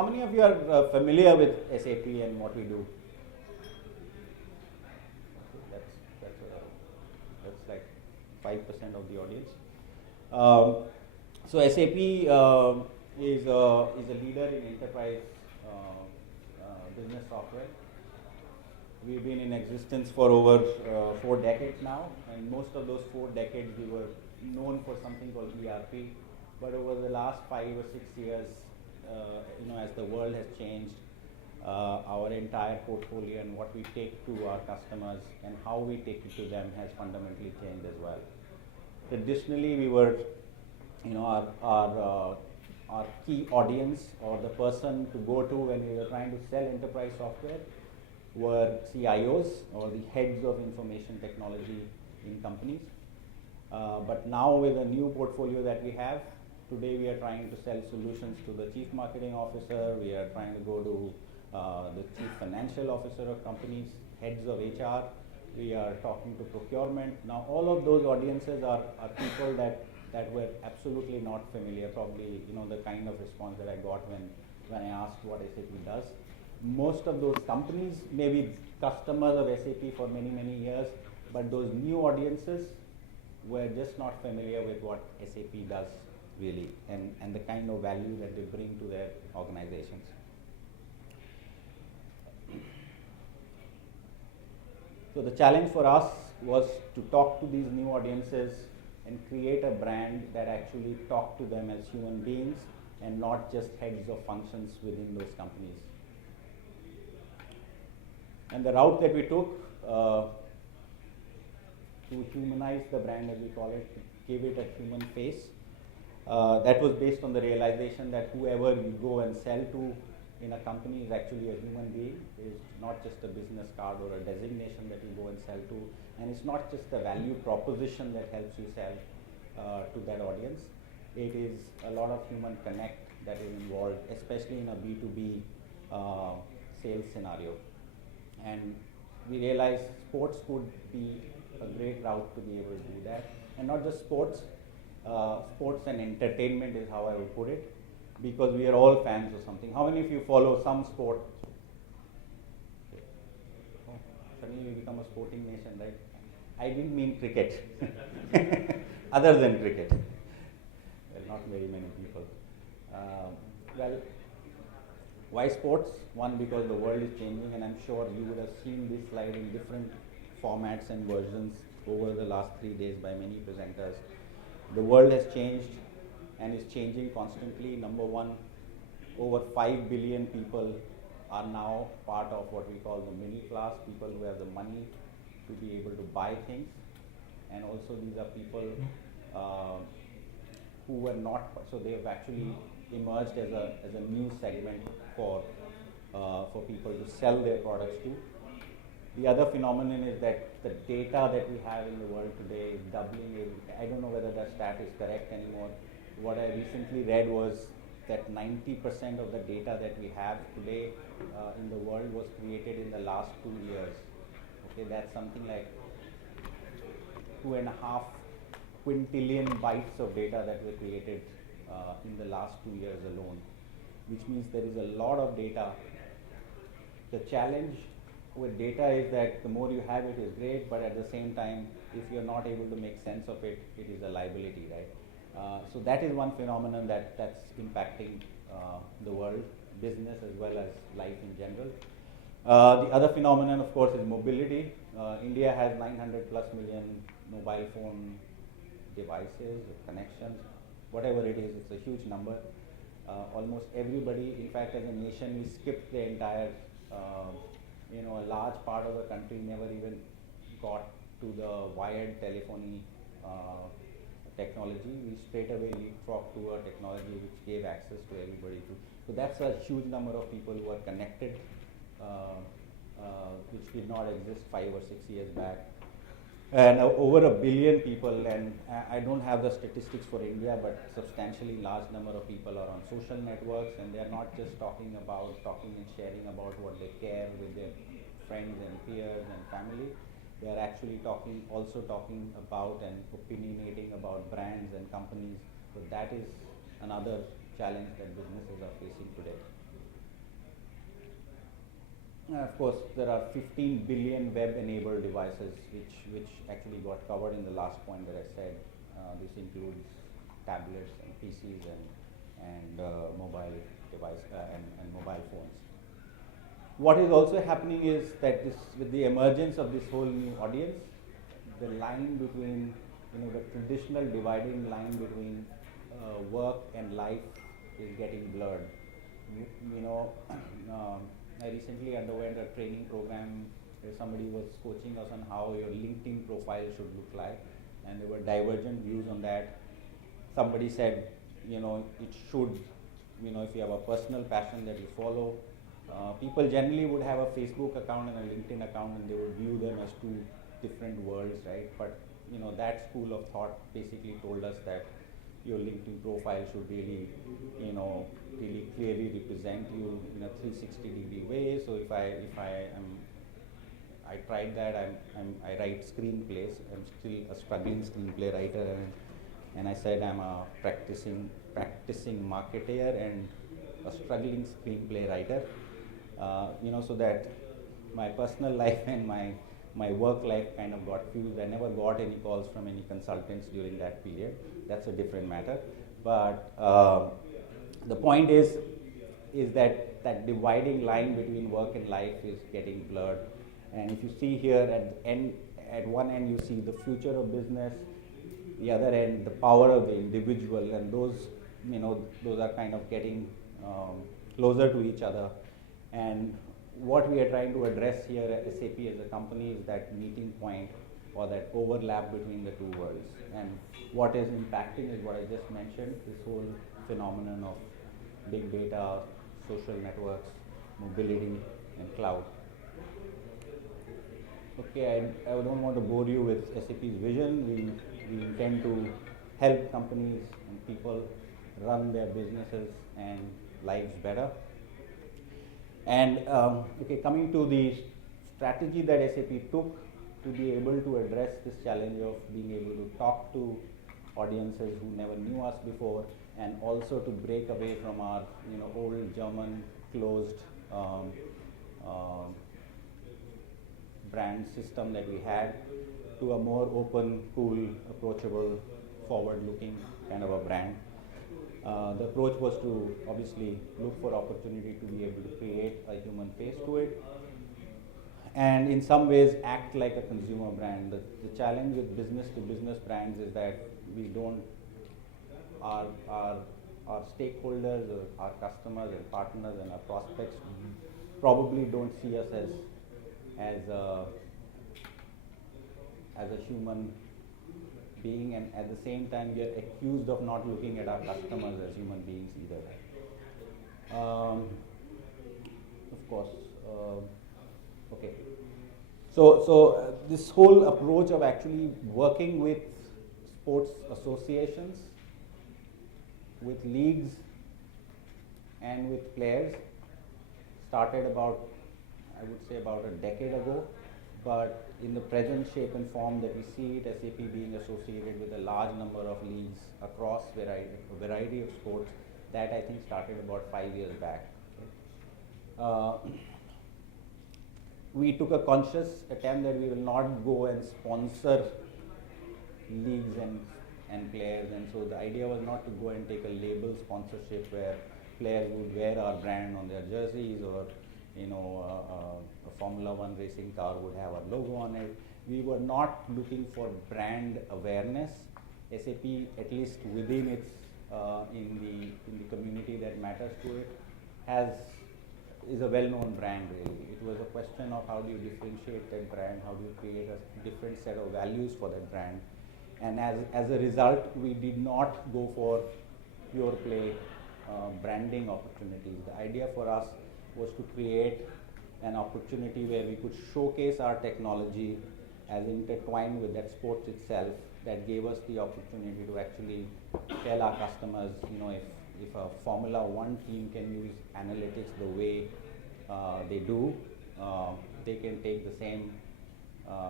how many of you are familiar with SAP and what we do? That's like 5% of the audience. So SAP is a leader in enterprise business software. We've been in existence for over 4 decades now, and most of those 4 decades we were known for something called ERP. But over the last 5 or 6 years, as the world has changed, our entire portfolio and what we take to our customers and how we take it to them has fundamentally changed as well. Traditionally, we were, our key audience or the person to go to when we were trying to sell enterprise software were CIOs or the heads of information technology in companies. But now with a new portfolio that we have, today we are trying to sell solutions to the chief marketing officer, we are trying to go to the chief financial officer of companies, heads of HR, we are talking to procurement. Now all of those audiences are people that were absolutely not familiar, probably the kind of response that I got when I asked what SAP does. Most of those companies may be customers of SAP for many, many years, but those new audiences were just not familiar with what SAP does really and the kind of value that they bring to their organizations. So the challenge for us was to talk to these new audiences and create a brand that actually talked to them as human beings and not just heads of functions within those companies. And the route that we took to humanize the brand, as we call it, give it a human face, that was based on the realization that whoever you go and sell to in a company is actually a human being. It's not just a business card or a designation that you go and sell to, and it's not just the value proposition that helps you sell to that audience. It is a lot of human connect that is involved, especially in a B2B sales scenario. And we realized sports could be a great route to be able to do that. And not just sports, sports and entertainment is how I would put it, because we are all fans of something. How many of you follow some sport? Oh, suddenly we become a sporting nation, right? I didn't mean cricket, other than cricket. Well, not very many people. Why sports? One, because the world is changing, and I'm sure you would have seen this slide in different formats and versions over the last 3 days by many presenters. The world has changed and is changing constantly. Number one, over 5 billion people are now part of what we call the middle class, people who have the money to be able to buy things. And also these are people who were not, so they have actually emerged as a new segment for people to sell their products to. The other phenomenon is that the data that we have in the world today is doubling. I don't know whether that stat is correct anymore. What I recently read was that 90% of the data that we have today in the world was created in the last 2 years. Okay, that's something like 2.5 quintillion bytes of data that were created in the last 2 years alone, which means there is a lot of data. The challenge with data is that the more you have it is great, but at the same time, if you're not able to make sense of it, it is a liability, right? So that is one phenomenon that's impacting the world, business as well as life in general. The other phenomenon, of course, is mobility. India has 900 plus million mobile phone devices, connections, whatever it is, it's a huge number. Almost everybody, in fact, as a nation, we skipped the entire, a large part of the country never even got to the wired telephony technology. We straight away leapfrogged to a technology which gave access to everybody. So that's a huge number of people who are connected, which did not exist 5 or 6 years back. And over 1 billion people, and I don't have the statistics for India, but substantially large number of people are on social networks, and they are not just talking and sharing about what they care with their friends and peers and family. They are actually also talking about and opinionating about brands and companies. So that is another challenge that businesses are facing today. Of course, there are 15 billion web-enabled devices, which actually got covered in the last point that I said. This includes tablets and PCs and mobile device and mobile phones. What is also happening is that with the emergence of this whole new audience, the line between, the traditional dividing line between work and life is getting blurred. You know, I recently underwent a training program where somebody was coaching us on how your LinkedIn profile should look like, and there were divergent views on that. Somebody said, it should, if you have a personal passion that you follow, people generally would have a Facebook account and a LinkedIn account, and they would view them as two different worlds, right? But that school of thought basically told us that your LinkedIn profile should really, really clearly represent you in a 360-degree way. So if I tried that. I write screenplays. I'm still a struggling screenplay writer, and I said I'm a practicing marketer and a struggling screenplay writer. So that my personal life and my work life kind of got fused. I never got any calls from any consultants during that period. That's a different matter. But the point is that dividing line between work and life is getting blurred. And if you see here at one end, you see the future of business, the other end, the power of the individual, and those are kind of getting closer to each other. And what we are trying to address here at SAP as a company is that meeting point or that overlap between the two worlds. And what is impacting is what I just mentioned, this whole phenomenon of big data, social networks, mobility, and cloud. Okay, I don't want to bore you with SAP's vision. We intend to help companies and people run their businesses and lives better. And coming to the strategy that SAP took to be able to address this challenge of being able to talk to audiences who never knew us before, and also to break away from our old German closed brand system that we had to a more open, cool, approachable, forward-looking kind of a brand. The approach was to obviously look for opportunity to be able to create a human face to it, and in some ways act like a consumer brand. The challenge with business-to-business brands is that we don't, our stakeholders, or our customers and partners and our prospects probably don't see us as a human being, and at the same time we are accused of not looking at our customers as human beings either. Of course. Okay. So this whole approach of actually working with sports associations, with leagues, and with players started about a decade ago. But in the present shape and form that we see it, SAP being associated with a large number of leagues across a variety of sports, that I think started about 5 years back. We took a conscious attempt that we will not go and sponsor leagues and players, and so the idea was not to go and take a label sponsorship where players would wear our brand on their jerseys, or a Formula 1 racing car would have our logo on it. We were not looking for brand awareness. SAP, at least within its in the community that matters to it, is a well-known brand really. It was a question of how do you differentiate that brand, how do you create a different set of values for that brand. And as a result, we did not go for pure play branding opportunities. The idea for us was to create an opportunity where we could showcase our technology as intertwined with that sports itself, that gave us the opportunity to actually tell our customers, if a Formula 1 team can use analytics the way they do, they can take the same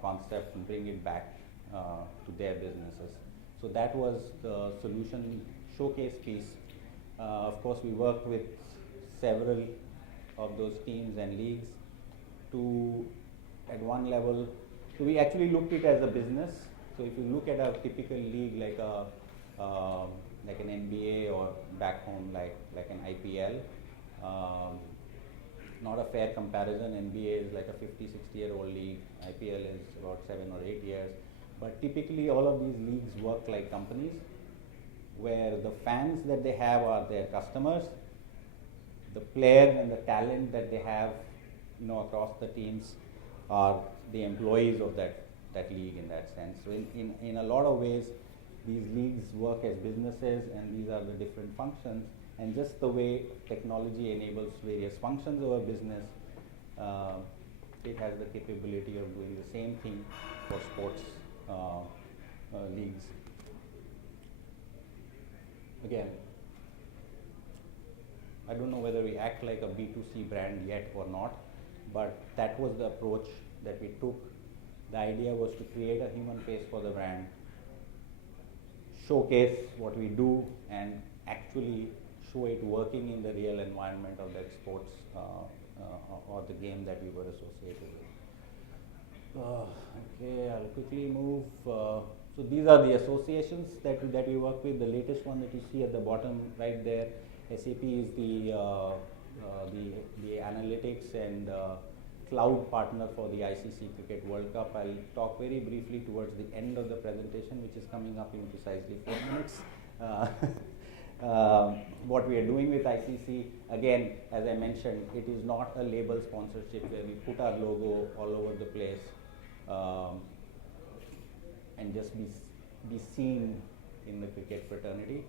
concept and bring it back to their businesses. So that was the solution showcase piece. Of course, we worked with several of those teams and leagues, to, at one level, so we actually looked at it as a business. So if you look at a typical league like an NBA or back home like an IPL, not a fair comparison. NBA is like a 50, 60-year-old league. IPL is about 7 or 8 years. But typically all of these leagues work like companies, where the fans that they have are their customers, the players and the talent that they have, across the teams are the employees of that league in that sense. So in a lot of ways, these leagues work as businesses, and these are the different functions. And just the way technology enables various functions of a business, it has the capability of doing the same thing for sports leagues. Again, I don't know whether we act like a B2C brand yet or not, but that was the approach that we took. The idea was to create a human face for the brand, showcase what we do, and actually show it working in the real environment of that sports or the game that we were associated with. Okay, I'll quickly move. So these are the associations that we work with. The latest one that you see at the bottom right there, SAP is the analytics and cloud partner for the ICC Cricket World Cup. I'll talk very briefly towards the end of the presentation, which is coming up in precisely 4 minutes. What we are doing with ICC, again, as I mentioned, it is not a label sponsorship where we put our logo all over the place and just be seen in the cricket fraternity.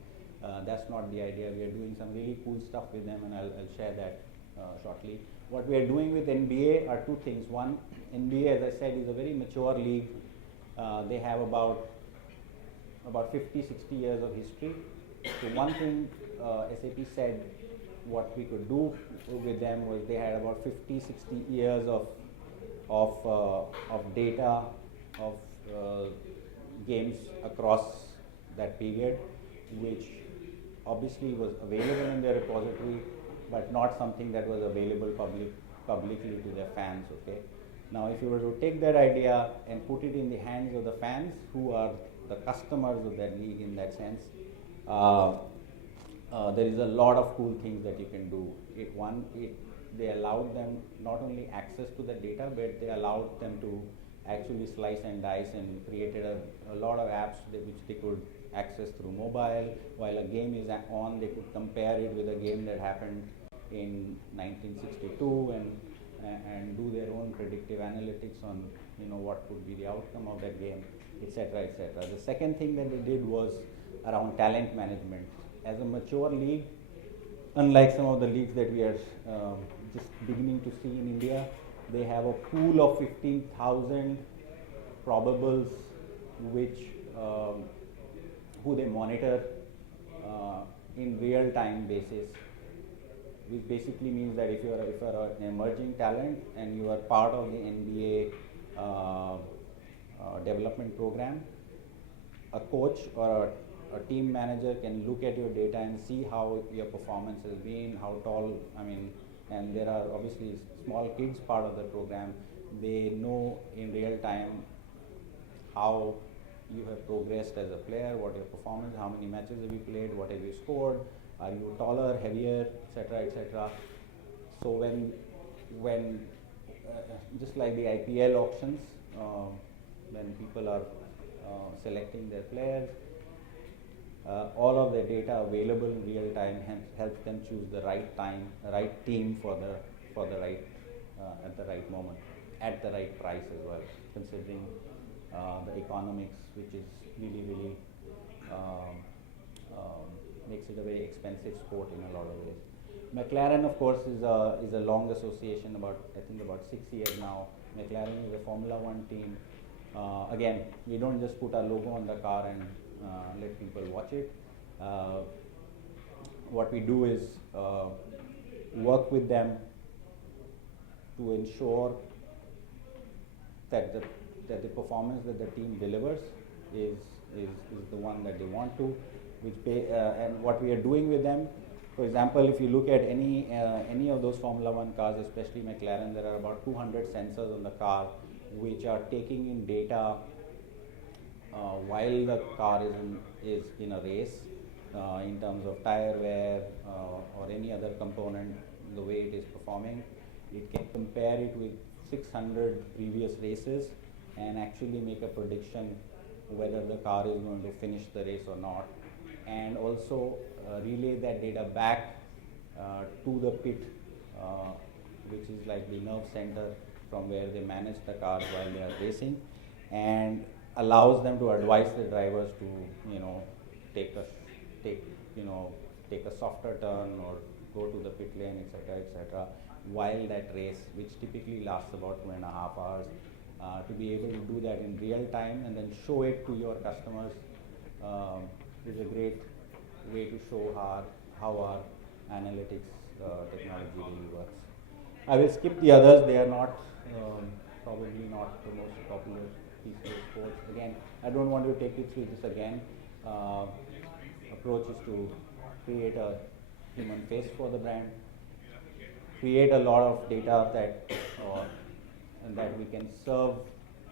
That's not the idea. We are doing some really cool stuff with them, and I'll share that shortly. What we are doing with NBA are two things. One, NBA, as I said, is a very mature league. They have about 50, 60 years of history. So one thing SAP said what we could do with them was they had about 50, 60 years of data of games across that period, which obviously was available in their repository, but not something that was available publicly to their fans. Okay. Now, if you were to take that idea and put it in the hands of the fans, who are the customers of that league in that sense, there is a lot of cool things that you can do. They allowed them not only access to the data, but they allowed them to actually slice and dice and created a lot of apps which they could access through mobile. While a game is on, they could compare it with a game that happened in 1962 and do their own predictive analytics on what could be the outcome of that game, etc., etc. The second thing that they did was around talent management. As a mature league, unlike some of the leagues that we are just beginning to see in India, they have a pool of 15,000 probables who they monitor in real time basis, which basically means that if you are an emerging talent and you are part of the NBA development program, a coach or a team manager can look at your data and see how your performance has been, how tall, and there are obviously small kids part of the program. They know in real time how you have progressed as a player, what your performance, how many matches have you played, what have you scored, are you taller, heavier, etc., etc. So when just like the IPL auctions, when people are selecting their players, all of their data available in real time helps them choose the right team for the right at the right moment, at the right price as well, considering the economics, which is really makes it a very expensive sport in a lot of ways. McLaren, of course, is a long association, about 6 years now. McLaren is a Formula One team. Again, we don't just put our logo on the car and let people watch it. What we do is work with them to ensure that the performance that the team delivers is the one that they want to. And what we are doing with them For example, if you look at any of those Formula One cars, especially McLaren, there are about 200 sensors on the car which are taking in data while the car is in a race in terms of tire wear or any other component, the way it is performing. It can compare it with 600 previous races and actually make a prediction whether the car is going to finish the race or not, and also relay that data back to the pit, which is like the nerve center from where they manage the car while they are racing, and allows them to advise the drivers to, you know, take a take you know take a softer turn or go to the pit lane, etc., while that race, which typically lasts about 2.5 hours, to be able to do that in real time and then show it to your customers is a great way to show how our analytics technology really works. I will skip the others. They are not probably not the most popular piece of sports. Again, I don't want to take you through this again. Approach is to create a human face for the brand, create a lot of data that we can serve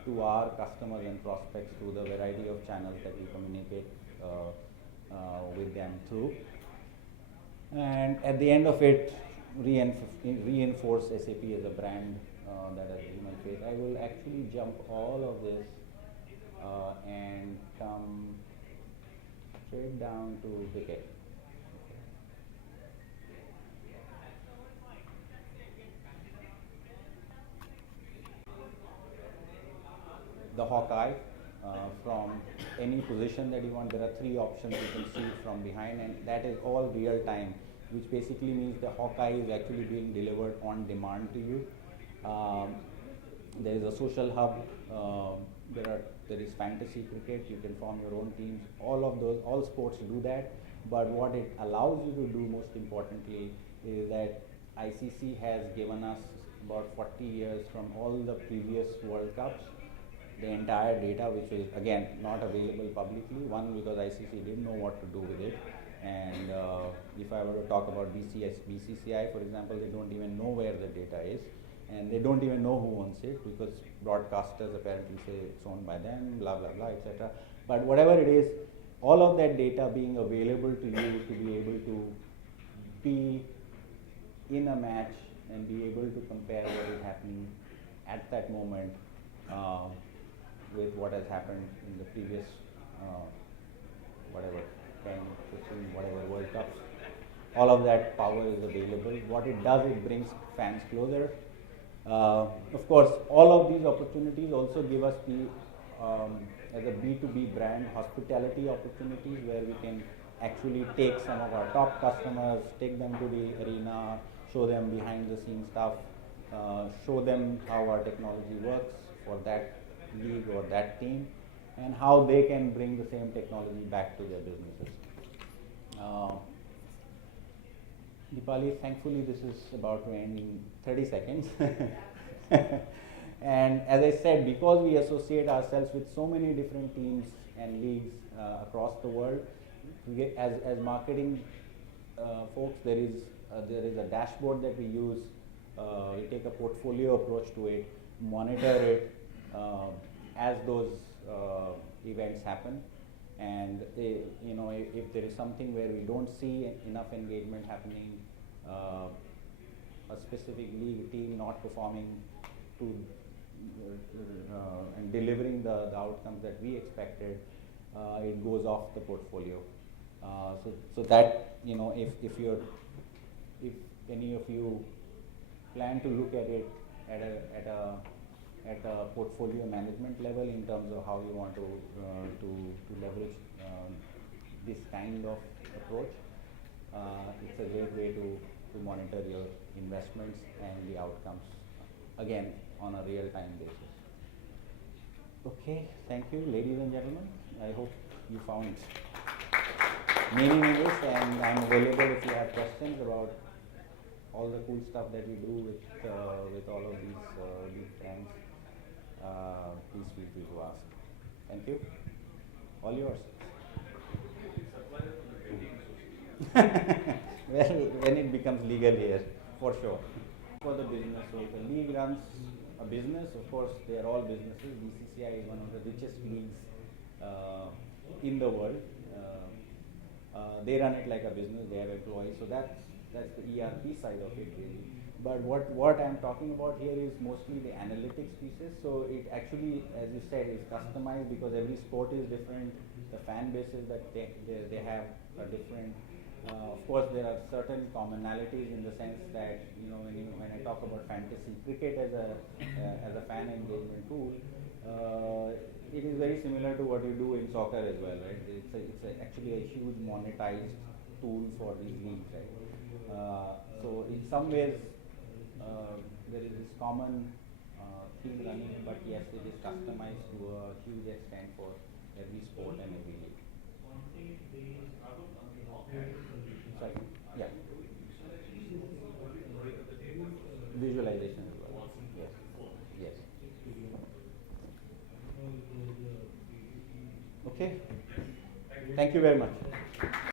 to our customers and prospects through the variety of channels that we communicate with them through. And at the end of it, reinforce SAP as a brand that has human face. I will actually jump all of this and come straight down to Wicket. The Hawkeye, from any position that you want. There are 3 options you can see from behind, and that is all real time, which basically means the Hawkeye is actually being delivered on demand to you. There is a social hub. There is fantasy cricket. You can form your own teams. All sports do that. But what it allows you to do, most importantly, is that ICC has given us about 40 years from all the previous World Cups, the entire data, which is again not available publicly. One, because ICC didn't know what to do with it, and if I were to talk about BCCI, for example, they don't even know where the data is, and they don't even know who owns it, because broadcasters apparently say it's owned by them, blah blah blah, etc. But whatever it is, all of that data being available to you to be able to be in a match and be able to compare what is happening at that moment with what has happened in the previous whatever 10, 15, whatever World Cups. All of that power is available. What it does, it brings fans closer. Of course, all of these opportunities also give us the as a B2B brand, hospitality opportunities, where we can actually take some of our top customers, take them to the arena, show them behind the scenes stuff, show them how our technology works for that league or that team, and how they can bring the same technology back to their businesses. Deepali, thankfully this is about to end in 30 seconds. And as I said, because we associate ourselves with so many different teams and leagues across the world, as marketing folks, there is a dashboard that we use. We take a portfolio approach to it, monitor it as those events happen, and if there is something where we don't see enough engagement happening, a specific league team not performing to and delivering the outcomes that we expected, it goes off the portfolio. So that, if any of you plan to look at it at a portfolio management level in terms of how you want to leverage this kind of approach, it's a great way to monitor your investments and the outcomes, again, on a real-time basis. Okay, thank you, ladies and gentlemen. I hope you found meaning in this, and I'm available if you have questions about all the cool stuff that we do with all of these brands. Please feel free to ask. Thank you. All yours. well, when it becomes legal here, for sure. For the business, so if a league runs a business, of course, they are all businesses. BCCI is one of the richest leagues in the world. They run it like a business. They have employees, so that's the ERP side of it, really. But what I'm talking about here is mostly the analytics pieces. So it actually, as you said, is customized because every sport is different. The fan bases that they have are different. Of course, there are certain commonalities in the sense that when I talk about fantasy cricket as a fan engagement tool, it is very similar to what you do in soccer as well, right? Actually a huge monetized tool for these leagues, right? So in some ways, there is this common thing running, but yes, it is customized to a huge extent for every sport and every league. Sorry. Yeah. Visualization as well. Yes. Yes. Okay. Thank you very much.